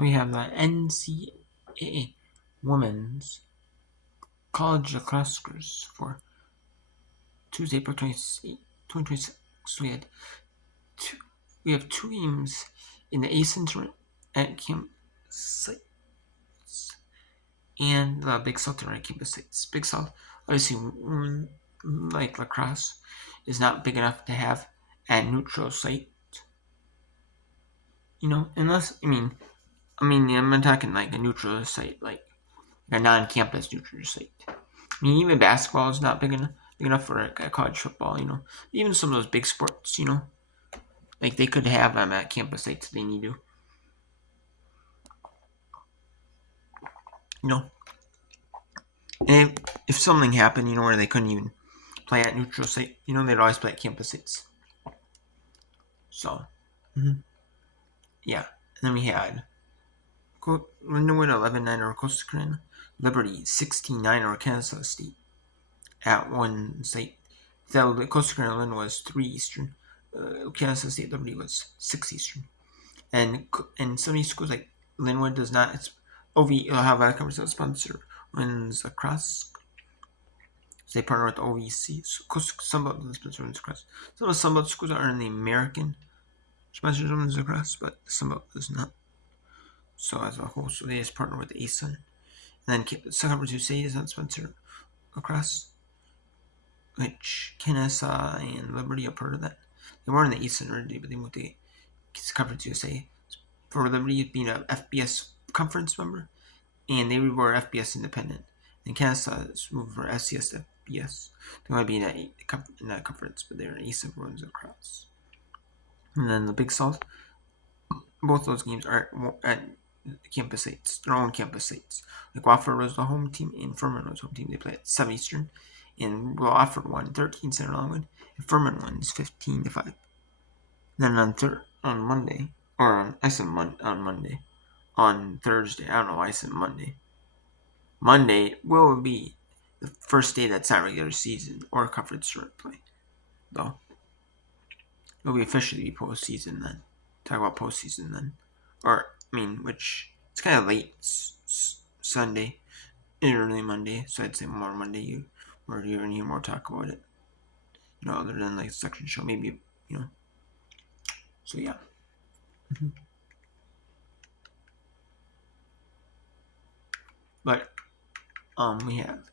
So we have the NCAA Women's College Lacrosse scores for Tuesday, April 28th, 2026. So we have two games in the ASIN tournament at campsites and the Big South tournament at campsites. Big South, obviously, like lacrosse, is not big enough to have at neutral site. Unless I'm not talking like a neutral site, like a non-campus neutral site. Even basketball is not big enough for a college football. Even some of those big sports. Like they could have them at campus sites if they need to. And if something happened, where they couldn't even play at neutral site, they'd always play at campus sites. So, yeah. And then we had Lindenwood 11-9 over Costa Carolina, Liberty 16-9 over Kansas State at one site. The Costa Carolina was 3 Eastern. Kansas State Liberty was 6 Eastern. And some of these schools like Linwood does not. It's will have a commercial sponsor Women's Lacrosse. So they partner with OVC. Some of the sponsor Women's Lacrosse. Some of the schools are in the American sponsors Women's Lacrosse, but some of does not. So as a whole, so they just partner with ASUN. And then Conference USA does not sponsor lacrosse, which Kennesaw and Liberty are part of that. They weren't in the ASUN already, but they moved to Conference USA. For Liberty being an FBS conference member, and they were FBS independent. And Kansas moved for FCS to FBS. They might be in that conference, but they're ASUN runs across. And then the Big South, both those games are at campus sites, their own campus sites. Like Wofford was the home team, and Furman was the home team. They play at 7 Eastern, and Wofford won 13-7 Longwood, and Furman wins 15-5. Then on Monday. Or I said on Monday. On Thursday. I don't know why I said Monday. Monday will be the first day that's not regular season or conference tournament play. Though. It'll be officially postseason then. Talk about postseason then. Which it's kind of late Sunday. Early Monday. So I'd say more Monday you're going to hear more talk about it. Other than like section show. Maybe, So yeah. But we have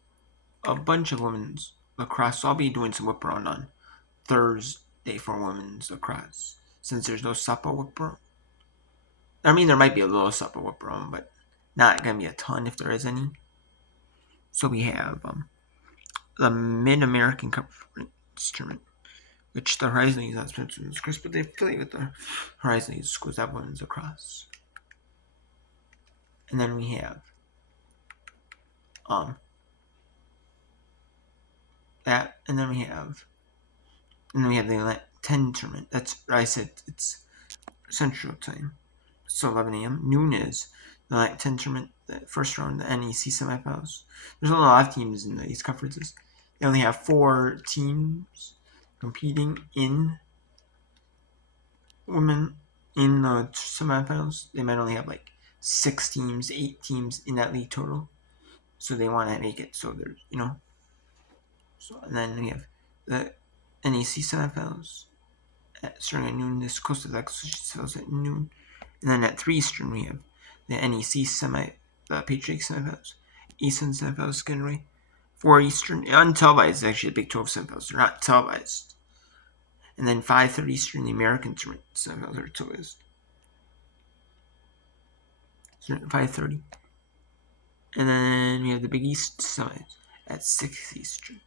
a bunch of women's lacrosse. So I'll be doing some whip around on Thursday for women's lacrosse, since there's no softball whip around. There might be a little softball whip around, but not gonna be a ton if there is any. So we have the Mid-American Conference tournament, which the Horizon League is not sponsored with Chris, but they affiliate with the Horizon League schools that women's lacrosse. And then we have that, and then we have the 10 tournament. That's I said it's Central Time, so 11 a.m. Noon is the 10 tournament, the first round, the NEC semifinals. There's not a lot of teams in these conferences. They only have 4 teams competing in women in the semifinals. They might only have 6 teams, 8 teams in that league total. So they want to make it so there's, So, and then we have the NEC semifinals starting at noon. This Coastal Texas at noon. And then at 3 Eastern, we have the NEC the Patriot semifinals. Eastern semifinals getting away. 4 Eastern, untelevised, actually, the Big 12 semifinals. They're not televised. And then 5:30 Eastern, the American tournament semifinals are televised. So at 5:30. And then we have the Big East semis at 6 Eastern.